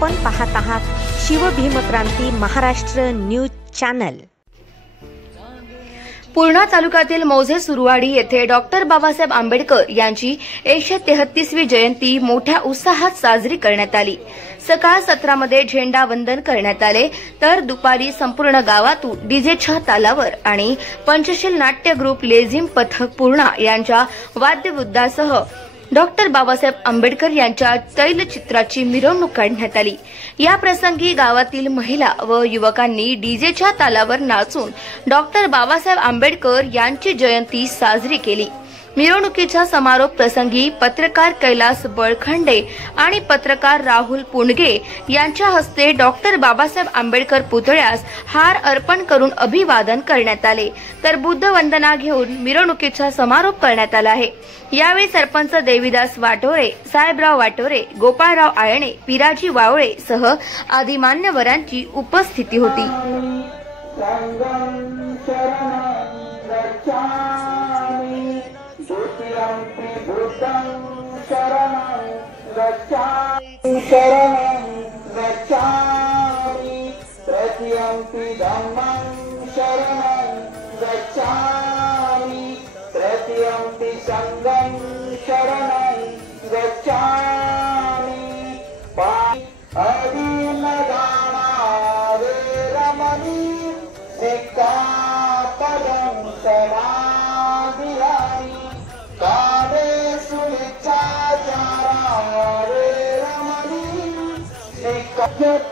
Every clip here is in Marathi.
आपण पाहत आहात शिवभीमक्रांती महाराष्ट्र न्यूज चॅनल। पूर्णा तालुक्यातील मौजे सुरवाडी येथे डॉक्टर बाबासाहेब आंबेडकर यांची 133वी जयंती मोठ्या उत्साहात साजरी करण्यात आली। सकाळ सत्रामध्ये झेंडा वंदन करण्यात आले, तर दुपारी संपूर्ण गावातून डीजेच्या तालावर आणि पंचशील नाट्य ग्रुप लेझिम पथक पूर्णा यांच्या वाद्यवृंदासह डॉक्टर बाबासाहेब आंबेडकर यांच्या तैलचित्राची मिरवणूक काढण्यात आली। या प्रसंगी गावातील महिला व युवकांनी डीजेच्या तालावर नाचून डॉक्टर बाबासाहेब आंबेडकर यांची जयंती साजरी केली। मिरवणुकीच्या समारोप प्रसंगी पत्रकार कैलास बळखंडे आणि पत्रकार राहुल पुंडगे यांच्या हस्ते डॉक्टर बाबासाहेब आंबेडकर पुतळ्यास हार अर्पण करून अभिवादन करण्यात आले, तर बुद्ध वंदना घेऊन मिरवणुकीचा समारोप करण्यात आला आहे। यावेळी सरपंच देवीदास वाटोरे, साहेबराव वाटोरे, गोपाळराव आयणे, पिराजी वावळे सह आदी मान्यवरांची उपस्थिती होती।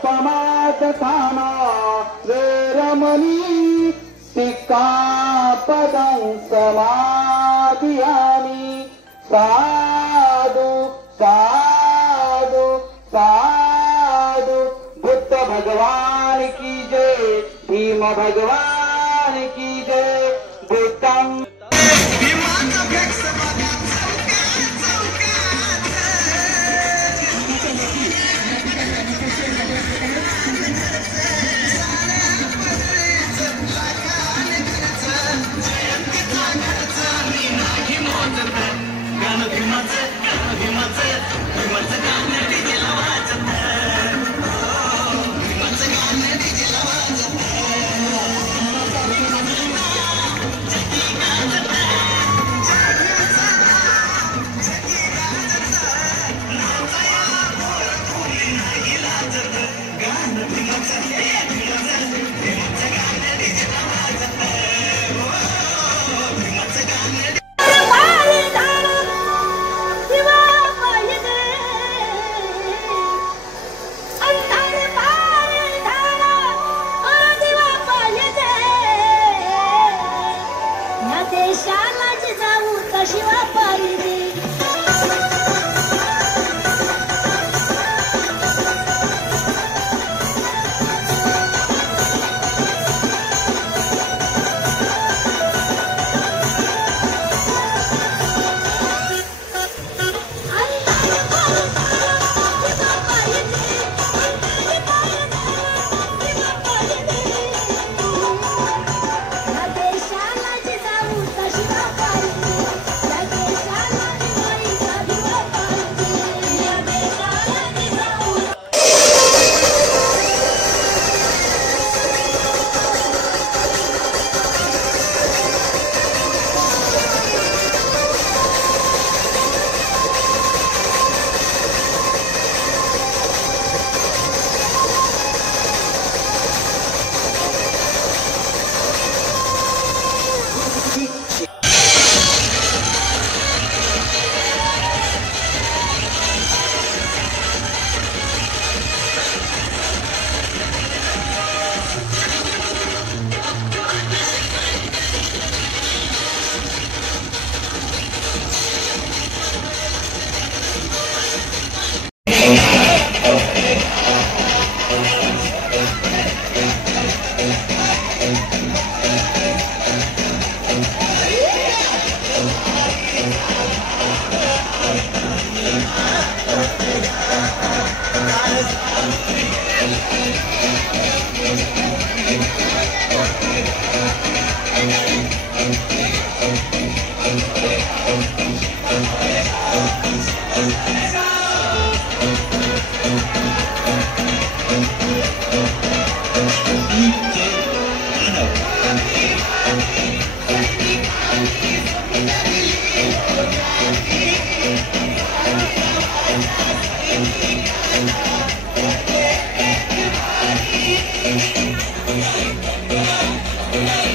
पमादथाना रे रमणी सिक्कापदं समाधियामि। साधु साधु साधु बुद्ध भगवान की जय, भीम भगवान की जय। बुद्धं Thank you. Thank you.